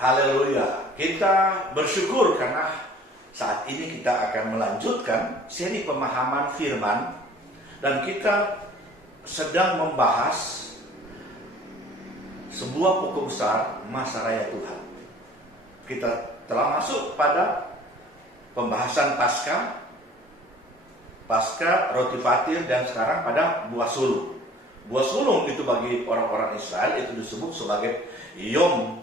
Haleluya. Kita bersyukur karena saat ini kita akan melanjutkan seri pemahaman firman, dan kita sedang membahas sebuah pokok besar masa raya Tuhan. Kita telah masuk pada pembahasan Paskah, roti fatir, dan sekarang pada buah sulung. Buah sulung itu bagi orang-orang Israel itu disebut sebagai Yom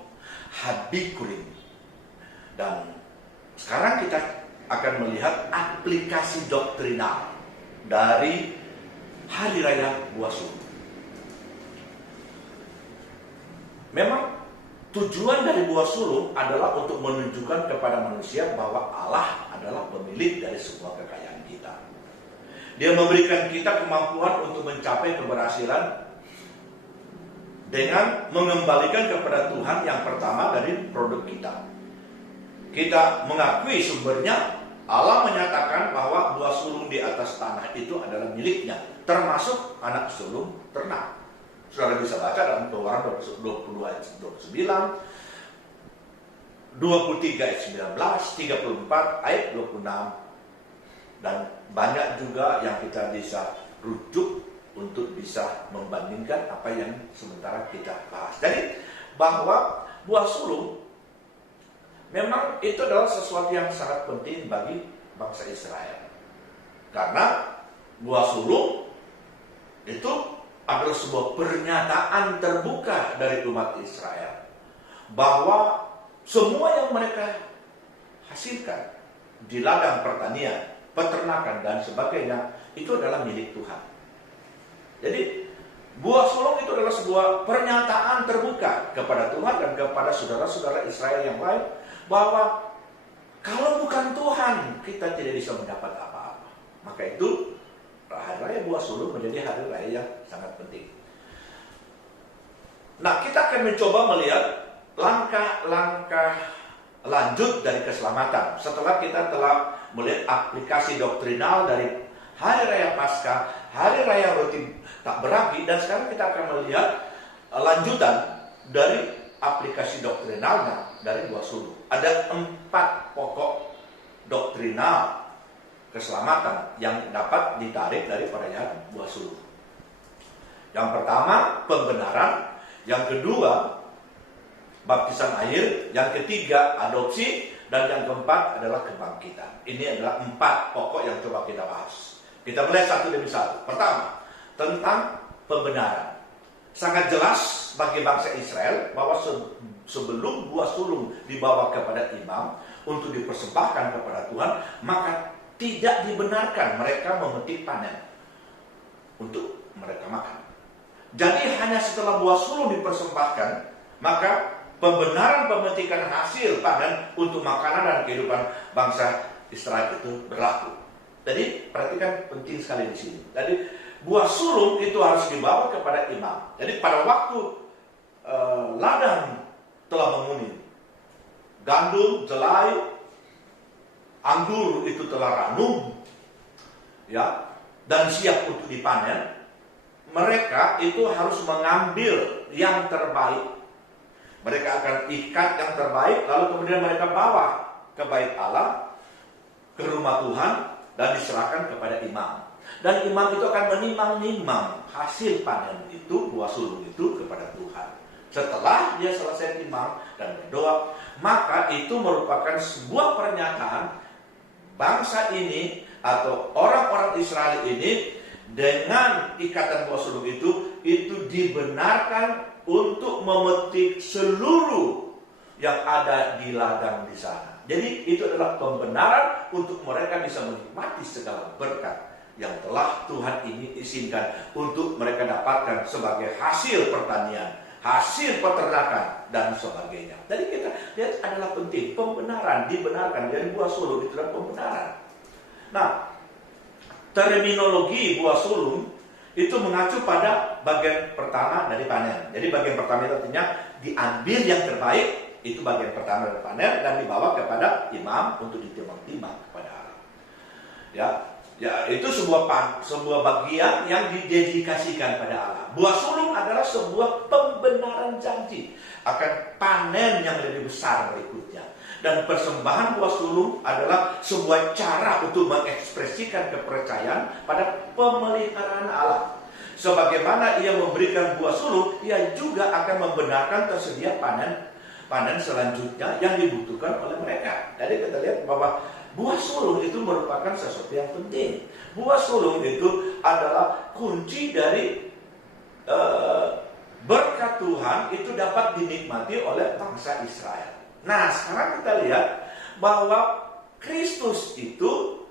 Habikurim. Dan sekarang kita akan melihat aplikasi doktrinal dari Hari Raya Buah Sulung. Memang tujuan dari buah sulung adalah untuk menunjukkan kepada manusia bahwa Allah adalah pemilik dari semua kekayaan kita. Dia memberikan kita kemampuan untuk mencapai keberhasilan dengan mengembalikan kepada Tuhan yang pertama dari produk kita. Kita mengakui sumbernya. Allah menyatakan bahwa buah sulung di atas tanah itu adalah miliknya, termasuk anak sulung ternak. Saudara bisa baca dalam Keluaran 22 ayat 29, 23 ayat 19, 34 ayat 26, dan banyak juga yang kita bisa rujuk untuk bisa membandingkan apa yang sementara kita bahas. Jadi bahwa buah sulung memang itu adalah sesuatu yang sangat penting bagi bangsa Israel. Karena buah sulung itu adalah sebuah pernyataan terbuka dari umat Israel bahwa semua yang mereka hasilkan di ladang pertanian, peternakan, dan sebagainya itu adalah milik Tuhan. Jadi buah sulung itu adalah sebuah pernyataan terbuka kepada Tuhan dan kepada saudara-saudara Israel yang lain bahwa kalau bukan Tuhan kita tidak bisa mendapat apa-apa. Maka itu Hari Raya Buah Sulung menjadi hari raya yang sangat penting. Nah, kita akan mencoba melihat langkah-langkah lanjut dari keselamatan setelah kita telah melihat aplikasi doktrinal dari Hari Raya Paskah, Hari Raya Roti Tak Berapi, dan sekarang kita akan melihat lanjutan dari aplikasi doktrinalnya dari buah sulung. Ada 4 pokok doktrinal keselamatan yang dapat ditarik dari perayaan buah sulung. Yang pertama, pembenaran. Yang kedua, baptisan air. Yang ketiga, adopsi. Dan yang keempat adalah kebangkitan. Ini adalah 4 pokok yang coba kita bahas. Kita mulai satu demi satu. Pertama, tentang pembenaran. Sangat jelas bagi bangsa Israel bahwa sebelum buah sulung dibawa kepada imam untuk dipersembahkan kepada Tuhan, maka tidak dibenarkan mereka memetik panen untuk mereka makan. Jadi hanya setelah buah sulung dipersembahkan, maka pembenaran pemetikan hasil panen untuk makanan dan kehidupan bangsa Israel itu berlaku. Jadi perhatikan, penting sekali di sini. Jadi buah sulung itu harus dibawa kepada imam. Jadi pada waktu ladang telah menguning, gandum, jelai, anggur itu telah ranum, ya, dan siap untuk dipanen, mereka itu harus mengambil yang terbaik. Mereka akan ikat yang terbaik, lalu kemudian mereka bawa ke bait Allah, ke rumah Tuhan, dan diserahkan kepada imam. Dan imam itu akan menimang-nimang hasil panen itu, buah sulung itu, kepada Tuhan. Setelah dia selesai timang dan berdoa, maka itu merupakan sebuah pernyataan bangsa ini atau orang-orang Israel ini dengan ikatan buah sulung itu dibenarkan untuk memetik seluruh yang ada di ladang di sana. Jadi itu adalah pembenaran untuk mereka bisa menikmati segala berkat yang telah Tuhan ini izinkan untuk mereka dapatkan sebagai hasil pertanian, hasil peternakan, dan sebagainya. Jadi kita lihat adalah penting, pembenaran, dibenarkan. Dari buah sulung itu adalah pembenaran. Nah, terminologi buah sulung itu mengacu pada bagian pertama dari panen. Jadi bagian pertama itu artinya diambil yang terbaik, itu bagian pertama dari panen, dan dibawa kepada imam untuk ditimbang-timbang kepada Allah. Ya, Ya, itu sebuah bagian yang didedikasikan pada Allah. Buah sulung adalah sebuah pembenaran janji akan panen yang lebih besar berikutnya. Dan persembahan buah sulung adalah sebuah cara untuk mengekspresikan kepercayaan pada pemeliharaan Allah. Sebagaimana ia memberikan buah sulung, ia juga akan membenarkan tersedia panen selanjutnya yang dibutuhkan oleh mereka. Jadi kita lihat bahwa buah sulung itu merupakan sesuatu yang penting. Buah sulung itu adalah kunci dari berkat Tuhan itu dapat dinikmati oleh bangsa Israel. Nah, sekarang kita lihat bahwa Kristus itu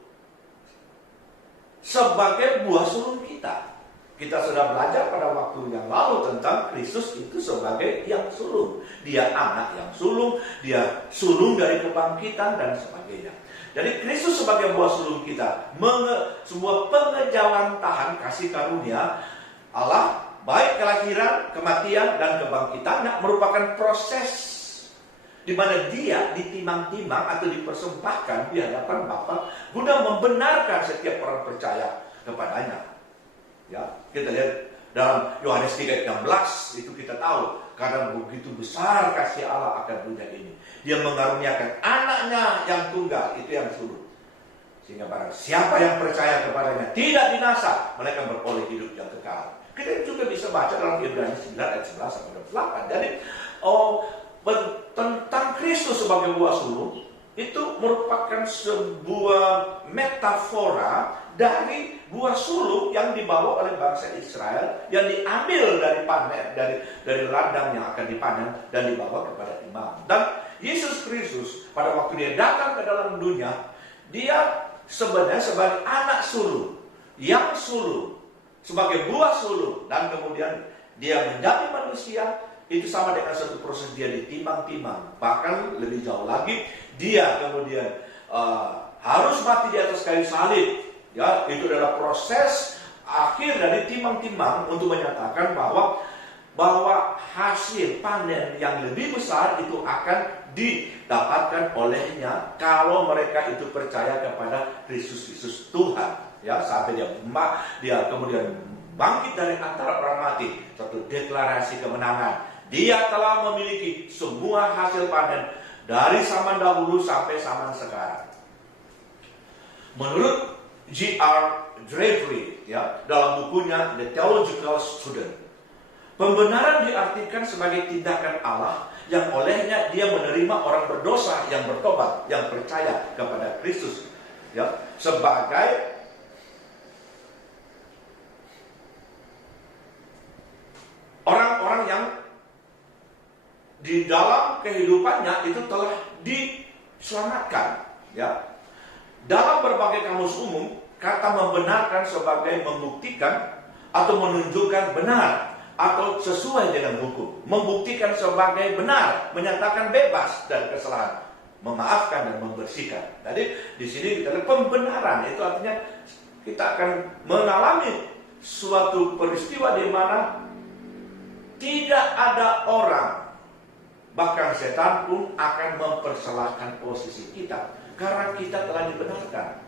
sebagai buah sulung kita. Kita sudah belajar pada waktu yang lalu tentang Kristus itu sebagai yang sulung. Dia anak yang sulung, dia sulung dari kebangkitan dan sebagainya. Jadi Kristus sebagai buah sulung kita, sebuah pengejawantahan kasih karunia Allah, baik kelahiran, kematian, dan kebangkitannya merupakan proses di mana dia ditimang-timang atau dipersembahkan di hadapan Bapa guna membenarkan setiap orang percaya kepadanya. Ya, kita lihat dalam Yohanes 3:16 itu kita tahu karena begitu besar kasih Allah akan dunia ini, Dia mengaruniakan anaknya yang tunggal, itu yang sulung, sehingga barang siapa yang percaya kepadanya tidak binasa, mereka beroleh hidup yang kekal. Kita juga bisa baca dalam Ibrani 9 ayat 11 sampai 28. Jadi tentang Kristus sebagai buah sulung itu merupakan sebuah metafora dari buah sulung yang dibawa oleh bangsa Israel, yang diambil dari panen, dari ladang yang akan dipanen dan dibawa kepada imam. Dan Yesus Kristus pada waktu dia datang ke dalam dunia, dia sebenarnya sebagai anak sulung, yang sulung, sebagai buah sulung, dan kemudian dia menjadi manusia. Itu sama dengan satu proses dia ditimang-timang. Bahkan lebih jauh lagi, dia kemudian harus mati di atas kayu salib. Ya, itu adalah proses akhir dari timang-timang untuk menyatakan bahwa hasil panen yang lebih besar itu akan didapatkan olehnya kalau mereka itu percaya kepada Kristus Tuhan. Ya, sampai dia kemudian bangkit dari antara orang mati, satu deklarasi kemenangan. Dia telah memiliki semua hasil panen dari zaman dahulu sampai zaman sekarang. Menurut G.R. Dravery, ya, dalam bukunya The Theological Student, pembenaran diartikan sebagai tindakan Allah yang olehnya dia menerima orang berdosa yang bertobat, yang percaya kepada Kristus, ya, sebagai orang-orang yang di dalam kehidupannya itu telah diselamatkan. Ya, dalam berbagai kamus umum, kata membenarkan sebagai membuktikan atau menunjukkan benar atau sesuai dengan hukum. Membuktikan sebagai benar, menyatakan bebas dari kesalahan, memaafkan dan membersihkan. Jadi di sini kita lihat pembenaran itu artinya kita akan mengalami suatu peristiwa di mana tidak ada orang, bahkan setan pun akan mempersalahkan posisi kita karena kita telah dibenarkan.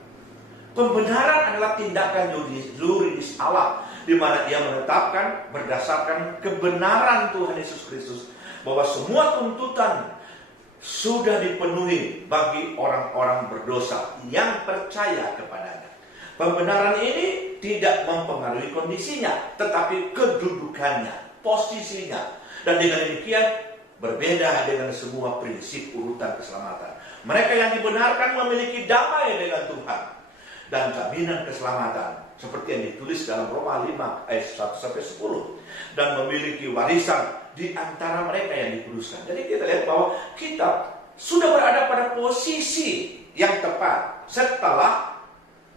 Pembenaran adalah tindakan yuridis Allah, di mana Ia menetapkan berdasarkan kebenaran Tuhan Yesus Kristus bahwa semua tuntutan sudah dipenuhi bagi orang-orang berdosa yang percaya kepadanya. Pembenaran ini tidak mempengaruhi kondisinya, tetapi kedudukannya, posisinya, dan dengan demikian berbeda dengan semua prinsip urutan keselamatan. Mereka yang dibenarkan memiliki damai dengan Tuhan dan jaminan keselamatan, seperti yang ditulis dalam Roma 5 ayat 1-10, dan memiliki warisan di antara mereka yang dikuduskan. Jadi kita lihat bahwa kita sudah berada pada posisi yang tepat setelah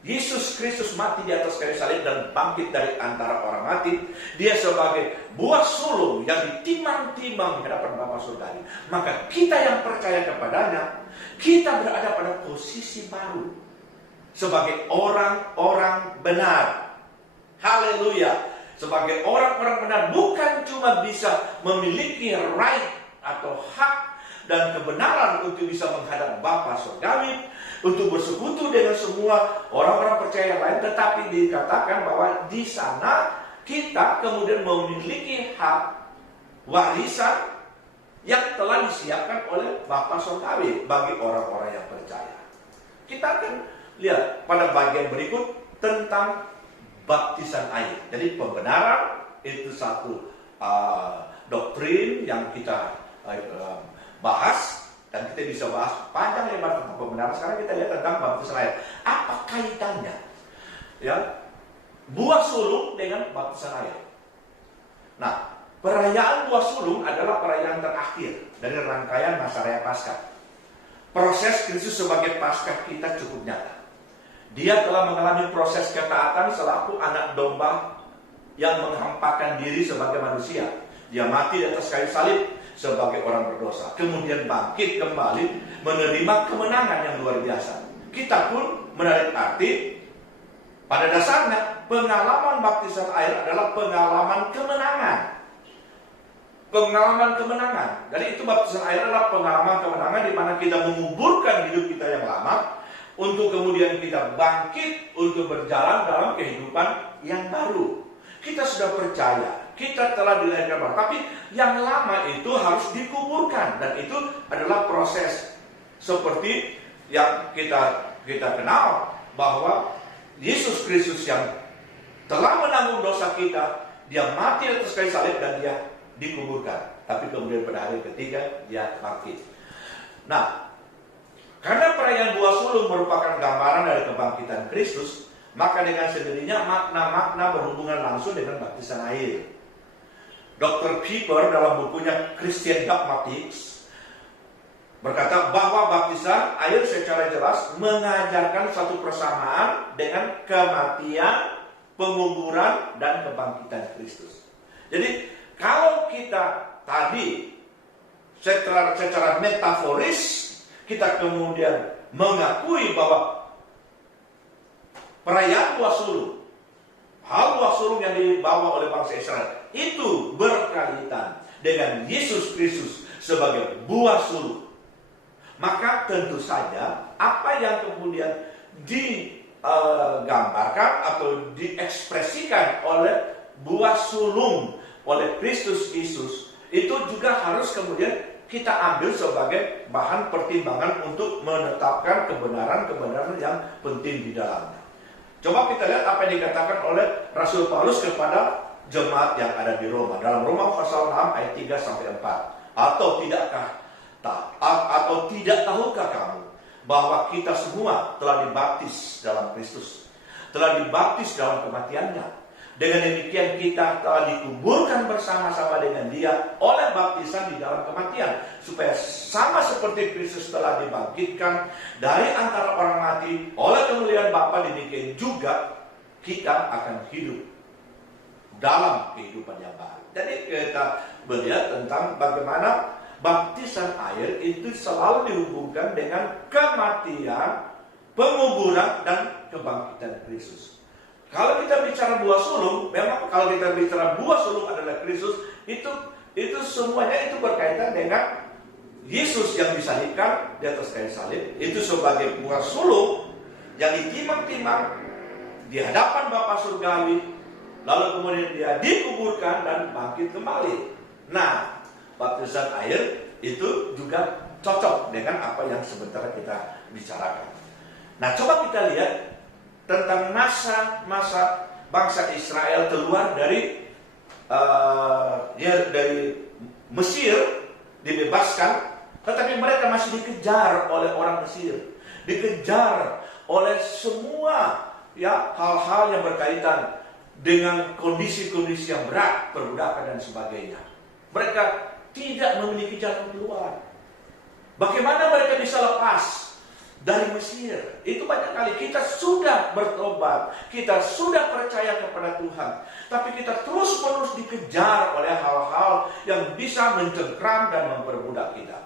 Yesus Kristus mati di atas kayu salib dan bangkit dari antara orang mati. Dia sebagai buah sulung yang ditimang-timang di hadapan Bapa Surgawi. Maka kita yang percaya kepadanya, kita berada pada posisi baru sebagai orang-orang benar. Haleluya. Sebagai orang-orang benar bukan cuma bisa memiliki right atau hak dan kebenaran untuk bisa menghadap Bapa Surgawi, untuk bersekutu dengan semua orang-orang percaya yang lain, tetapi dikatakan bahwa di sana kita kemudian memiliki hak warisan yang telah disiapkan oleh Bapa Surgawi bagi orang-orang yang percaya. Kita akan lihat pada bagian berikut tentang baptisan air. Jadi pembenaran itu satu doktrin yang kita bahas, dan kita bisa bahas panjang lebar tentang pembenaran. Sekarang kita lihat tentang baptisan air. Apa kaitannya? Ya, buah sulung dengan baptisan air. Nah, perayaan buah sulung adalah perayaan terakhir dari rangkaian masa raya Paskah. Proses Kristus sebagai Paskah kita cukup nyata. Dia telah mengalami proses ketaatan selaku anak domba yang menghampakan diri sebagai manusia. Dia mati di atas kayu salib sebagai orang berdosa. Kemudian bangkit kembali menerima kemenangan yang luar biasa. Kita pun menarik arti, pada dasarnya pengalaman baptisan air adalah pengalaman kemenangan. Pengalaman kemenangan. Jadi itu baptisan air adalah pengalaman kemenangan di mana kita menguburkan hidup kita yang lama untuk kemudian kita bangkit untuk berjalan dalam kehidupan yang baru. Kita sudah percaya, kita telah dilahirkan baru, tapi yang lama itu harus dikuburkan, dan itu adalah proses seperti yang kita kenal bahwa Yesus Kristus yang telah menanggung dosa kita, dia mati atas kayu salib dan dia dikuburkan, tapi kemudian pada hari ketiga dia bangkit. Nah, karena perayaan buah sulung merupakan gambaran dari kebangkitan Kristus, maka dengan sendirinya makna-makna berhubungan langsung dengan baptisan air. Dr. Piper dalam bukunya Christian Dogmatics berkata bahwa baptisan air secara jelas mengajarkan satu persamaan dengan kematian, penguburan, dan kebangkitan Kristus. Jadi kalau kita tadi secara metaforis kita kemudian mengakui bahwa perayaan buah sulung, hal buah sulung yang dibawa oleh bangsa Israel itu berkaitan dengan Yesus Kristus sebagai buah sulung, maka tentu saja apa yang kemudian digambarkan atau diekspresikan oleh buah sulung oleh Kristus Yesus itu juga harus kemudian kita ambil sebagai bahan pertimbangan untuk menetapkan kebenaran-kebenaran yang penting di dalamnya. Coba kita lihat apa yang dikatakan oleh Rasul Paulus kepada jemaat yang ada di Roma. Dalam Roma pasal 6 ayat 3 sampai 4. Atau tidak tahukah kamu bahwa kita semua telah dibaptis dalam Kristus, telah dibaptis dalam kematiannya. Dengan demikian kita telah dikuburkan bersama-sama dengan dia oleh baptisan di dalam kematian, supaya sama seperti Kristus telah dibangkitkan dari antara orang mati oleh kemuliaan Bapa, demikian juga kita akan hidup dalam kehidupan yang baru. Jadi kita melihat tentang bagaimana baptisan air itu selalu dihubungkan dengan kematian, penguburan, dan kebangkitan Kristus. Kalau kita bicara buah sulung, memang kalau kita bicara buah sulung adalah Kristus, itu semuanya itu berkaitan dengan Yesus yang disalibkan di atas kayu salib. Itu sebagai buah sulung yang ditimang-timang di hadapan Bapa Surgawi, lalu kemudian dia dikuburkan dan bangkit kembali. Nah, baptisan air itu juga cocok dengan apa yang sebentar kita bicarakan. Nah, coba kita lihat tentang masa bangsa Israel keluar dari Mesir, dibebaskan, tetapi mereka masih dikejar oleh orang Mesir, dikejar oleh semua hal-hal yang berkaitan dengan kondisi-kondisi yang berat, perbudakan dan sebagainya. Mereka tidak memiliki jalan keluar. Bagaimana mereka bisa lepas dari Mesir? Itu banyak kali kita sudah bertobat, kita sudah percaya kepada Tuhan, tapi kita terus-menerus dikejar oleh hal-hal yang bisa mencengkram dan memperbudak kita.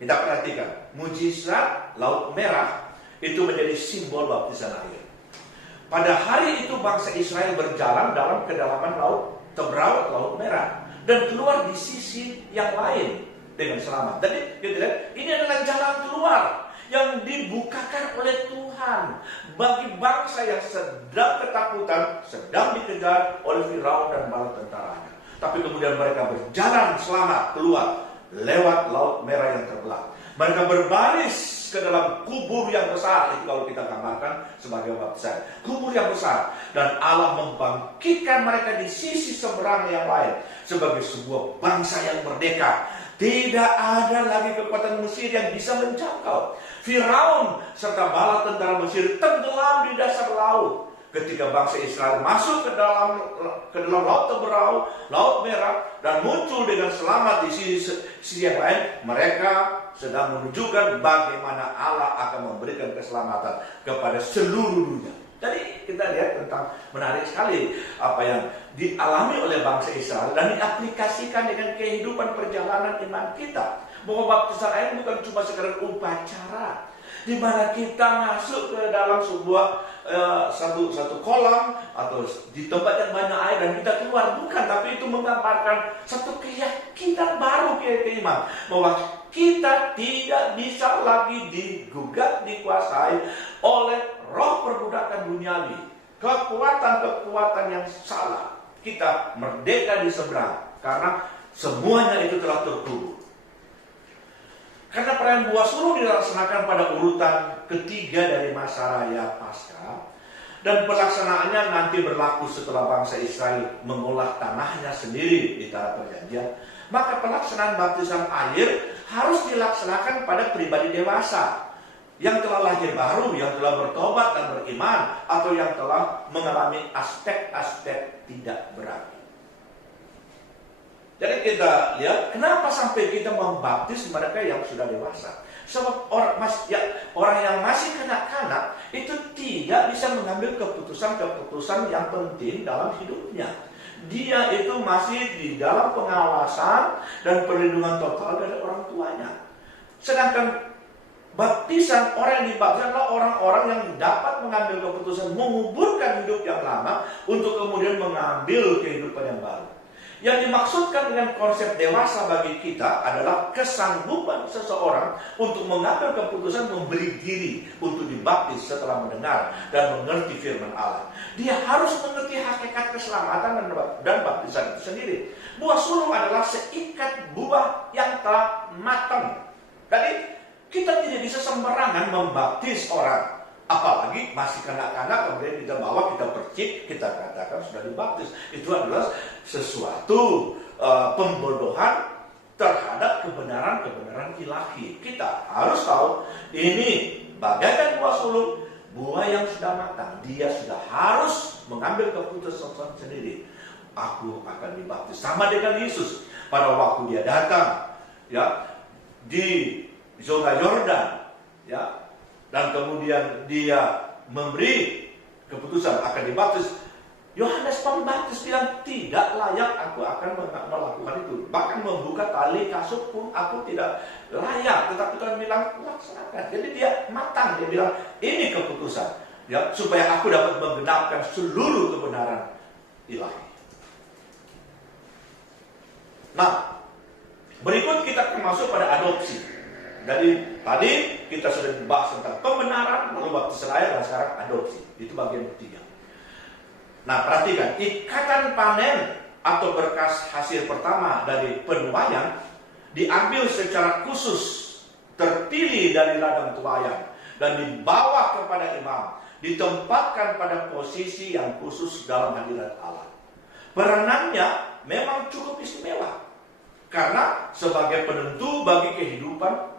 Kita perhatikan, mujizat Laut Merah itu menjadi simbol baptisan air. Pada hari itu bangsa Israel berjalan dalam kedalaman laut, tebraut Laut Merah, dan keluar di sisi yang lain dengan selamat. Jadi kita lihat, ini adalah jalan keluar yang dibukakan oleh Tuhan bagi bangsa yang sedang ketakutan, sedang dikejar oleh Firaun dan bala tentaranya. Tapi kemudian mereka berjalan selamat keluar lewat Laut Merah yang terbelah. Mereka berbaris ke dalam kubur yang besar. Itu kalau kita gambarkan sebagai baptisan, kubur yang besar. Dan Allah membangkitkan mereka di sisi seberang yang lain sebagai sebuah bangsa yang merdeka. Tidak ada lagi kekuatan Mesir yang bisa menjangkau. Firaun serta bala tentara Mesir tenggelam di dasar laut. Ketika bangsa Israel masuk ke dalam Laut Teberau, Laut Merah, dan muncul dengan selamat di sisi yang lain, mereka sedang menunjukkan bagaimana Allah akan memberikan keselamatan kepada seluruh dunia. Jadi kita lihat tentang menarik sekali apa yang dialami oleh bangsa Israel dan diaplikasikan dengan kehidupan perjalanan iman kita. Bahwa baptisan air bukan cuma sekedar upacara, di mana kita masuk ke dalam sebuah satu kolam atau di tempat yang banyak air dan kita keluar, bukan, tapi itu menggambarkan satu keyakinan baru iman bahwa kita tidak bisa lagi digugat, dikuasai oleh roh perbudakan duniawi, kekuatan-kekuatan yang salah. Kita merdeka di seberang karena semuanya itu telah terkubur. Karena perayaan buah sulung dilaksanakan pada urutan ketiga dari masa raya Paskah, dan pelaksanaannya nanti berlaku setelah bangsa Israel mengolah tanahnya sendiri di tanah perjanjian, maka pelaksanaan baptisan air harus dilaksanakan pada pribadi dewasa yang telah lahir baru, yang telah bertobat dan beriman, atau yang telah mengalami aspek-aspek tidak berarti. Jadi kita lihat kenapa sampai kita membaptis mereka yang sudah dewasa. Sebab orang yang masih kanak-kanak itu tidak bisa mengambil keputusan-keputusan yang penting dalam hidupnya. Dia itu masih di dalam pengawasan dan perlindungan total dari orang tuanya. Sedangkan baptisan, orang yang dibaptis adalah orang-orang yang dapat mengambil keputusan menguburkan hidup yang lama untuk kemudian mengambil kehidupan yang baru. Yang dimaksudkan dengan konsep dewasa bagi kita adalah kesanggupan seseorang untuk mengambil keputusan memberi diri untuk dibaptis setelah mendengar dan mengerti firman Allah. Dia harus mengerti hakikat keselamatan dan baptisan itu sendiri. Buah sulung adalah seikat buah yang telah matang. Jadi kita tidak bisa sembarangan membaptis orang. Apalagi masih kanak-kanak, kemudian kita bawa, kita percik, kita katakan sudah dibaptis. Itu adalah sesuatu pembodohan terhadap kebenaran-kebenaran ilahi. Kita harus tahu ini bagaikan buah sulung, buah yang sudah matang. Dia sudah harus mengambil keputusan sendiri. Aku akan dibaptis sama dengan Yesus pada waktu dia datang, ya, di zona Yordan, ya. Dan kemudian dia memberi keputusan akan dibaptis. Yohanes Pembaptis bilang, tidak layak aku akan melakukan itu. Bahkan membuka tali kasut pun aku tidak layak. Tetapi Tuhan bilang, laksanakan. Jadi dia matang, dia bilang, ini keputusan, ya, supaya aku dapat menggenapkan seluruh kebenaran ilahi. Nah, berikut kita masuk pada adopsi. Jadi tadi kita sudah bahas tentang pembenaran, lalu baptisan air, dan sekarang adopsi. Itu bagian ketiga. Nah, perhatikan, ikatan panen atau berkas hasil pertama dari penuaian diambil secara khusus, terpilih dari ladang tuaian dan dibawa kepada imam, ditempatkan pada posisi yang khusus dalam hadirat Allah. Peranannya memang cukup istimewa karena sebagai penentu bagi kehidupan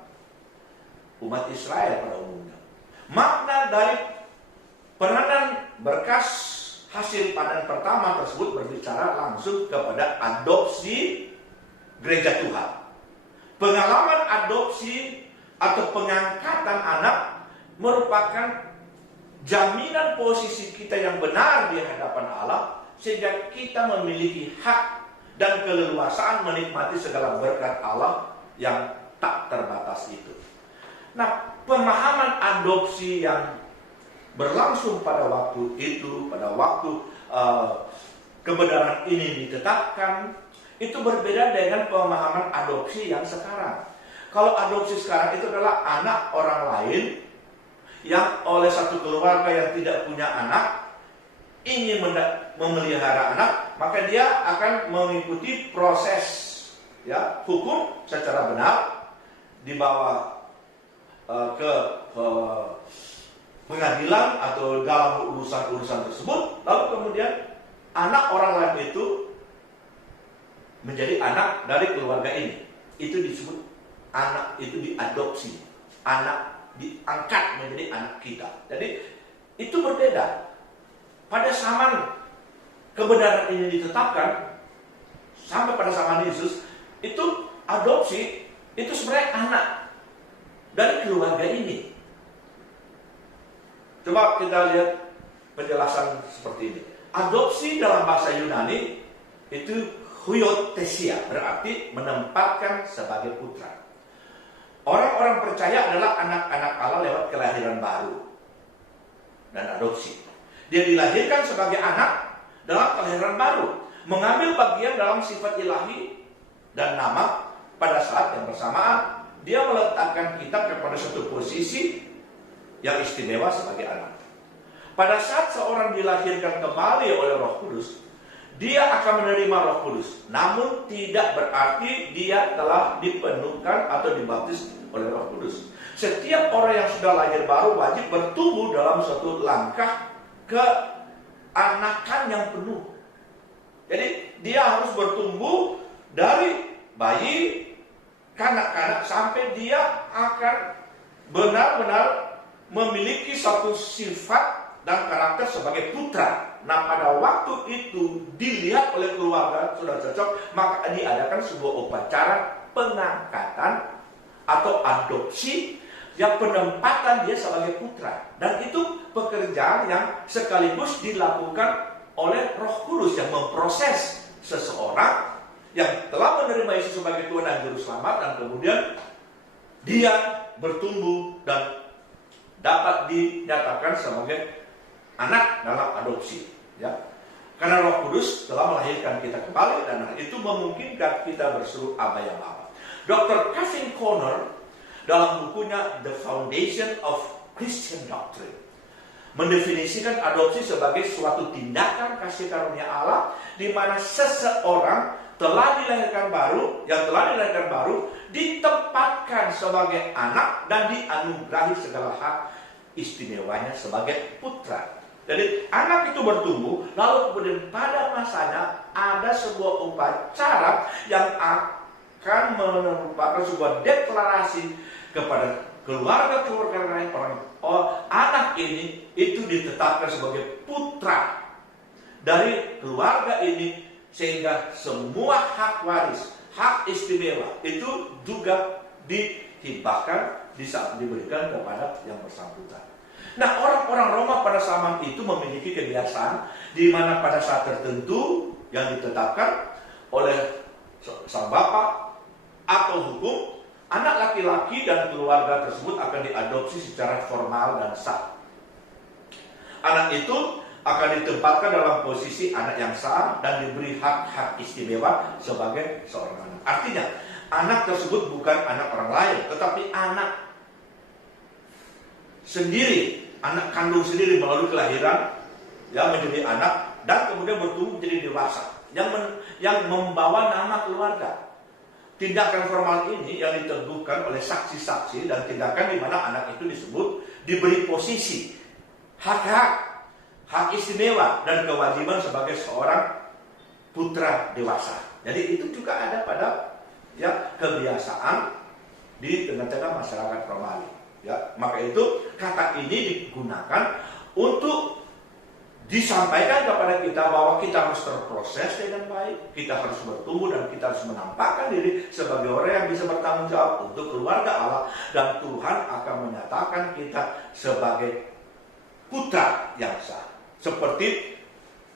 umat Israel pada umumnya. Makna dari peranan berkas hasil panen pertama tersebut berbicara langsung kepada adopsi gereja Tuhan. Pengalaman adopsi atau pengangkatan anak merupakan jaminan posisi kita yang benar di hadapan Allah, sehingga kita memiliki hak dan keleluasaan menikmati segala berkat Allah yang tak terbatas itu. Nah, pemahaman adopsi yang berlangsung pada waktu itu, pada waktu kebenaran ini ditetapkan, itu berbeda dengan pemahaman adopsi yang sekarang. Kalau adopsi sekarang itu adalah anak orang lain yang oleh satu keluarga yang tidak punya anak ingin memelihara anak, maka dia akan mengikuti proses ya hukum secara benar, dibawa ke pengadilan atau dalam urusan-urusan tersebut, lalu kemudian anak orang lain itu menjadi anak dari keluarga ini. Itu disebut anak, itu diadopsi, anak diangkat menjadi anak kita. Jadi itu berbeda. Pada zaman kebenaran ini ditetapkan, sampai pada zaman Yesus, itu adopsi itu sebenarnya anak dari keluarga ini. Coba kita lihat penjelasan seperti ini. Adopsi dalam bahasa Yunani itu huiothesia, berarti menempatkan sebagai putra. Orang-orang percaya adalah anak-anak Allah lewat kelahiran baru dan adopsi. Dia dilahirkan sebagai anak dalam kelahiran baru, mengambil bagian dalam sifat ilahi dan nama. Pada saat yang bersamaan, dia meletakkan kita kepada satu posisi yang istimewa sebagai anak. Pada saat seorang dilahirkan kembali oleh Roh Kudus, dia akan menerima Roh Kudus. Namun tidak berarti dia telah dipenuhkan atau dibaptis oleh Roh Kudus. Setiap orang yang sudah lahir baru wajib bertumbuh dalam suatu langkah keanakan yang penuh. Jadi dia harus bertumbuh dari bayi, kanak-kanak, sampai dia akan benar-benar memiliki satu sifat dan karakter sebagai putra. Nah, pada waktu itu dilihat oleh keluarga sudah cocok, maka diadakan sebuah upacara pengangkatan atau adopsi, yang penempatan dia sebagai putra. Dan itu pekerjaan yang sekaligus dilakukan oleh Roh Kudus yang memproses seseorang yang telah menerima Yesus sebagai Tuhan dan Juru Selamat, dan kemudian dia bertumbuh dan dapat dinyatakan sebagai anak dalam adopsi, ya. Karena Roh Kudus telah melahirkan kita kembali, dan itu memungkinkan kita berseru Aba ya Bapa. Dr. Kevin Conner dalam bukunya The Foundation of Christian Doctrine mendefinisikan adopsi sebagai suatu tindakan kasih karunia Allah di mana seseorang telah dilahirkan baru, ditempatkan sebagai anak dan dianugerahi segala hak istimewanya sebagai putra. Jadi anak itu bertumbuh, lalu kemudian pada masanya ada sebuah upacara yang akan merupakan sebuah deklarasi kepada keluarga-keluarga lain, anak ini itu ditetapkan sebagai putra dari keluarga ini, sehingga semua hak waris, hak istimewa itu juga dihibahkan, diberikan kepada yang bersangkutan. Nah, orang-orang Roma pada zaman itu memiliki kebiasaan di mana pada saat tertentu yang ditetapkan oleh sang bapak atau hukum, anak laki-laki dan keluarga tersebut akan diadopsi secara formal dan sah. Anak itu akan ditempatkan dalam posisi anak yang sah dan diberi hak-hak istimewa sebagai seorang anak. Artinya, anak tersebut bukan anak orang lain, tetapi anak sendiri, anak kandung sendiri melalui kelahiran yang menjadi anak dan kemudian bertumbuh menjadi dewasa yang membawa nama keluarga. Tindakan formal ini yang diteguhkan oleh saksi-saksi dan tindakan di mana anak itu disebut diberi posisi, hak istimewa dan kewajiban sebagai seorang putra dewasa. Jadi itu juga ada pada kebiasaan di tengah-tengah masyarakat Romawi. Ya, maka itu kata ini digunakan untuk disampaikan kepada kita bahwa kita harus terproses dengan baik, kita harus bertumbuh dan kita harus menampakkan diri sebagai orang yang bisa bertanggung jawab untuk keluarga Allah, dan Tuhan akan menyatakan kita sebagai putra yang sah. Seperti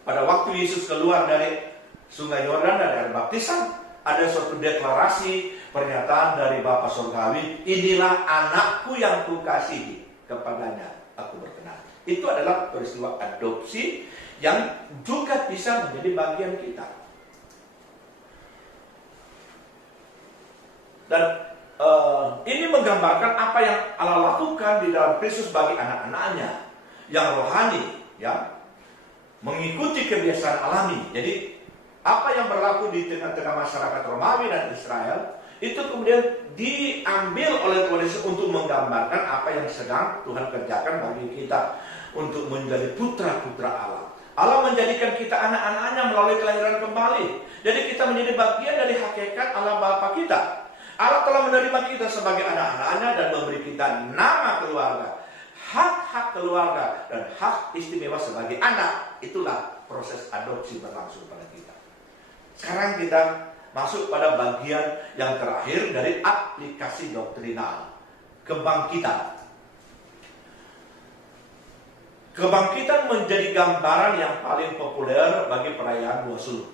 pada waktu Yesus keluar dari Sungai Yordan dan air baptisan, ada suatu deklarasi pernyataan dari Bapa Surgawi, inilah anakku yang kukasihi, kepadanya aku berkenan. Itu adalah peristiwa adopsi yang juga bisa menjadi bagian kita. Dan ini menggambarkan apa yang Allah lakukan di dalam Kristus bagi anak-anaknya yang rohani, ya, mengikuti kebiasaan alami. Jadi apa yang berlaku di tengah-tengah masyarakat Romawi dan Israel itu kemudian diambil oleh Tuhan Yesus untuk menggambarkan apa yang sedang Tuhan kerjakan bagi kita untuk menjadi putra-putra Allah. Allah menjadikan kita anak-anaknya melalui kelahiran kembali. Jadi kita menjadi bagian dari hakikat Allah Bapa kita. Allah telah menerima kita sebagai anak-anaknya dan memberi kita nama keluarga, hak-hak keluarga, dan hak istimewa sebagai anak. Itulah proses adopsi berlangsung pada kita. Sekarang kita masuk pada bagian yang terakhir dari aplikasi doktrinal, kebangkitan. Kebangkitan menjadi gambaran yang paling populer bagi perayaan buah sulur.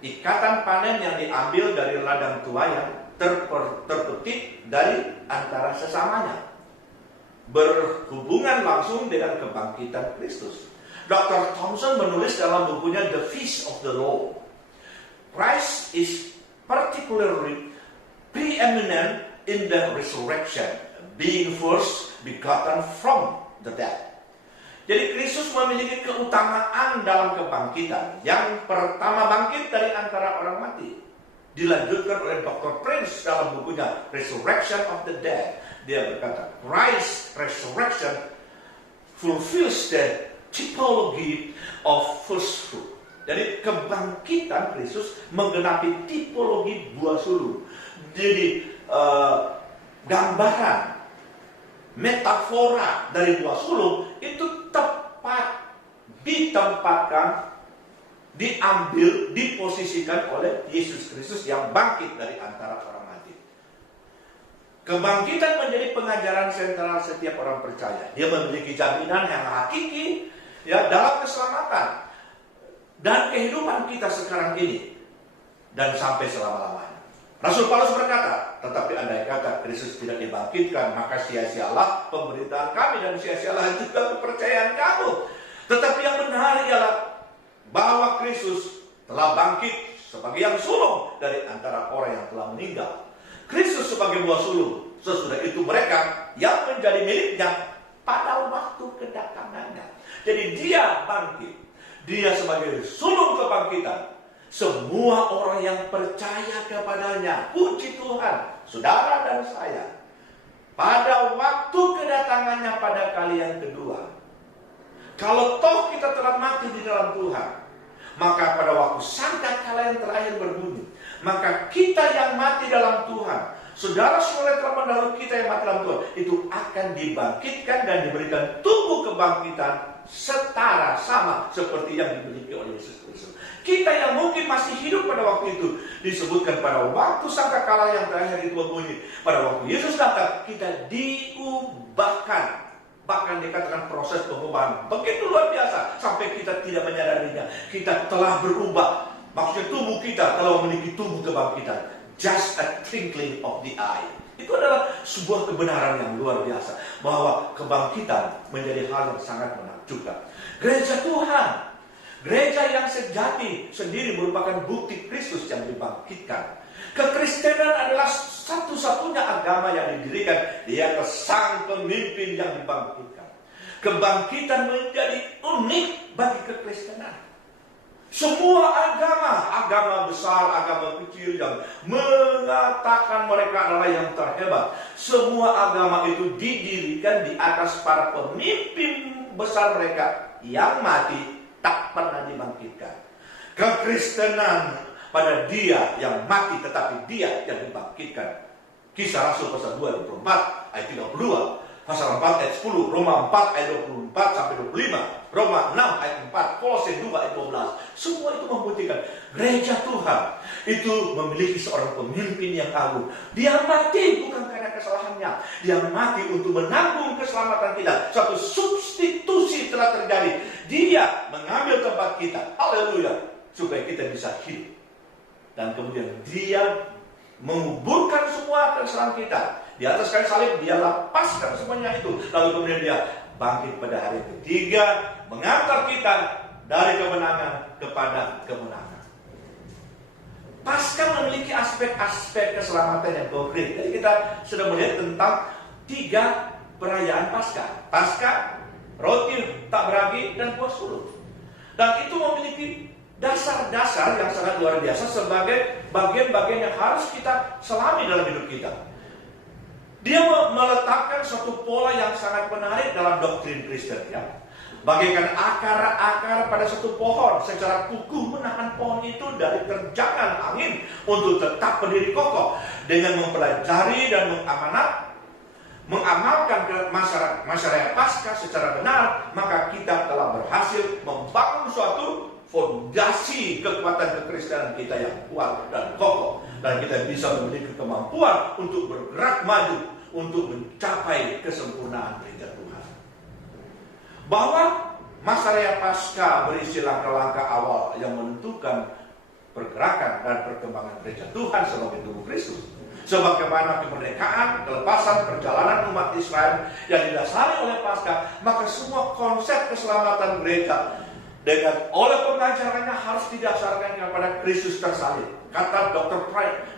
Ikatan panen yang diambil dari ladang tua yang terpetik dari antara sesamanya, berhubungan langsung dengan kebangkitan Kristus. Dr. Thompson menulis dalam bukunya The Feast of the Law, Christ is particularly preeminent in the resurrection, being first begotten from the dead. Jadi Kristus memiliki keutamaan dalam kebangkitan. Yang pertama bangkit dari antara orang mati. Dilanjutkan oleh Dr. Prince dalam bukunya Resurrection of the Dead. Dia berkata, Christ's resurrection fulfills the typology of first fruit. Jadi kebangkitan Kristus menggenapi tipologi buah sulur. Jadi gambaran, metafora dari buah sulur itu tepat ditempatkan, diambil, diposisikan oleh Yesus Kristus yang bangkit dari antara orang mati. Kebangkitan menjadi pengajaran sentral setiap orang percaya. Dia memiliki jaminan yang hakiki, ya, dalam keselamatan dan kehidupan kita sekarang ini dan sampai selama-lamanya. Rasul Paulus berkata, tetapi andai kata Kristus tidak dibangkitkan, maka sia-sialah pemberitaan kami dan sia-sialah juga kepercayaan kamu. Tetapi yang benar ialah bahwa Kristus telah bangkit sebagai yang sulung dari antara orang yang telah meninggal. Kristus sebagai buah sulung, sesudah itu mereka yang menjadi miliknya pada waktu kedatangannya. Jadi dia bangkit, dia sebagai sulung kebangkitan. Semua orang yang percaya kepadanya, puji Tuhan, saudara dan saya, pada waktu kedatangannya pada kali yang kedua, kalau toh kita telah mati di dalam Tuhan, maka pada waktu sangkakala yang terakhir berbunyi, maka kita yang mati dalam Tuhan, saudara-saudara telah mendahului kita yang mati dalam Tuhan, itu akan dibangkitkan dan diberikan tubuh kebangkitan setara sama seperti yang dimiliki oleh Yesus Kristus. Kita yang mungkin masih hidup pada waktu itu, disebutkan pada waktu sangkakala yang terakhir itu berbunyi, pada waktu Yesus datang, kita diubahkan. Bahkan dikatakan proses pengubahan begitu luar biasa sampai kita tidak menyadarinya. Kita telah berubah. Maksudnya tubuh kita telah memiliki tubuh kebangkitan. Just a twinkling of the eye. Itu adalah sebuah kebenaran yang luar biasa, bahwa kebangkitan menjadi hal yang sangat menakjubkan. Gereja Tuhan, gereja yang sejati sendiri merupakan bukti Kristus yang dibangkitkan. Kekristenan adalah satu-satunya agama yang didirikan di atas sang pemimpin yang dibangkitkan. Kebangkitan menjadi unik bagi kekristenan. Semua agama besar, agama kecil yang mengatakan mereka adalah yang terhebat, semua agama itu didirikan di atas para pemimpin besar mereka yang mati tak pernah dibangkitkan. Kekristenan pada dia yang mati tetapi dia yang dibangkitkan. Kisah Rasul pasal 2 ayat 24 ayat 32, pasal 4 ayat 10, Roma 4 ayat 24 sampai 25, Roma 6 ayat 4, Kolose 2 ayat 12. Semua itu membuktikan gereja Tuhan itu memiliki seorang pemimpin yang agung. Dia mati bukan karena kesalahannya, dia mati untuk menanggung keselamatan kita. Suatu substitusi telah terjadi. Dia mengambil tempat kita, haleluya, supaya kita bisa hidup. Dan kemudian dia menguburkan semua kesalahan kita. Di atas kayu salib dia lepaskan semuanya itu. Lalu kemudian dia bangkit pada hari ketiga, mengantar kita dari kemenangan kepada kemenangan. Paskah memiliki aspek-aspek keselamatan yang konkret. Jadi kita sudah melihat tentang 3 perayaan Paskah. Paskah, roti tak beragi, dan buah sulur. Dan itu memiliki dasar-dasar yang sangat luar biasa sebagai bagian-bagian yang harus kita selami dalam hidup kita. Dia meletakkan suatu pola yang sangat menarik dalam doktrin Kristen, ya. Bagaikan akar-akar pada satu pohon secara kukuh menahan pohon itu dari terjangan angin untuk tetap berdiri kokoh. Dengan mempelajari dan mengamalkan masyarakat Paskah secara benar, maka kita telah berhasil membangun suatu fondasi kekuatan kekristenan kita yang kuat dan kokoh. Dan kita bisa memiliki kemampuan untuk bergerak maju untuk mencapai kesempurnaan gereja Tuhan. Bahwa masa raya Paskah berisi langkah-langkah awal yang menentukan pergerakan dan perkembangan gereja Tuhan sebagai tubuh Kristus. Sebagaimana kemerdekaan, kelepasan, perjalanan umat Israel yang didasari oleh Paskah, maka semua konsep keselamatan gereja oleh pengajarannya harus didasarkan kepada Kristus tersalib. Kata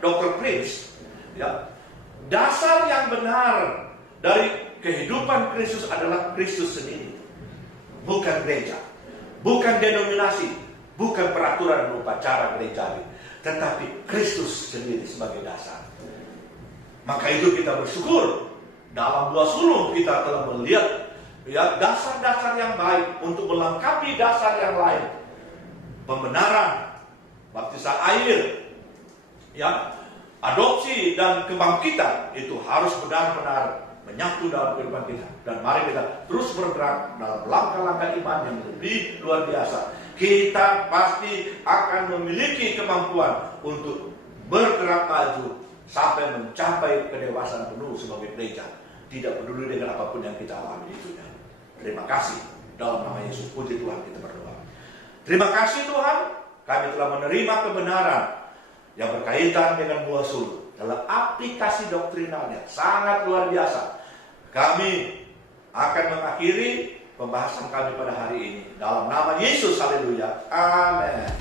Dr. Prince, ya, dasar yang benar dari kehidupan Kristus adalah Kristus sendiri. Bukan gereja, bukan denominasi, bukan peraturan dan upacara gereja, tetapi Kristus sendiri sebagai dasar. Maka itu kita bersyukur dalam buah sulung kita telah melihat, ya, dasar-dasar yang baik untuk melengkapi dasar yang lain. Pembenaran, baptisan air, ya, adopsi dan kebangkitan itu harus benar-benar menyatu dalam kehidupan kita. Dan mari kita terus bergerak dalam langkah-langkah iman yang lebih luar biasa. Kita pasti akan memiliki kemampuan untuk bergerak maju sampai mencapai kedewasaan penuh sebagai gereja. Tidak peduli dengan apapun yang kita alami itu. Terima kasih. Dalam nama Yesus, puji Tuhan kita berdoa. Terima kasih Tuhan, kami telah menerima kebenaran yang berkaitan dengan buah sulur dalam aplikasi doktrinalnya sangat luar biasa. Kami akan mengakhiri pembahasan kami pada hari ini dalam nama Yesus. Haleluya. Amin.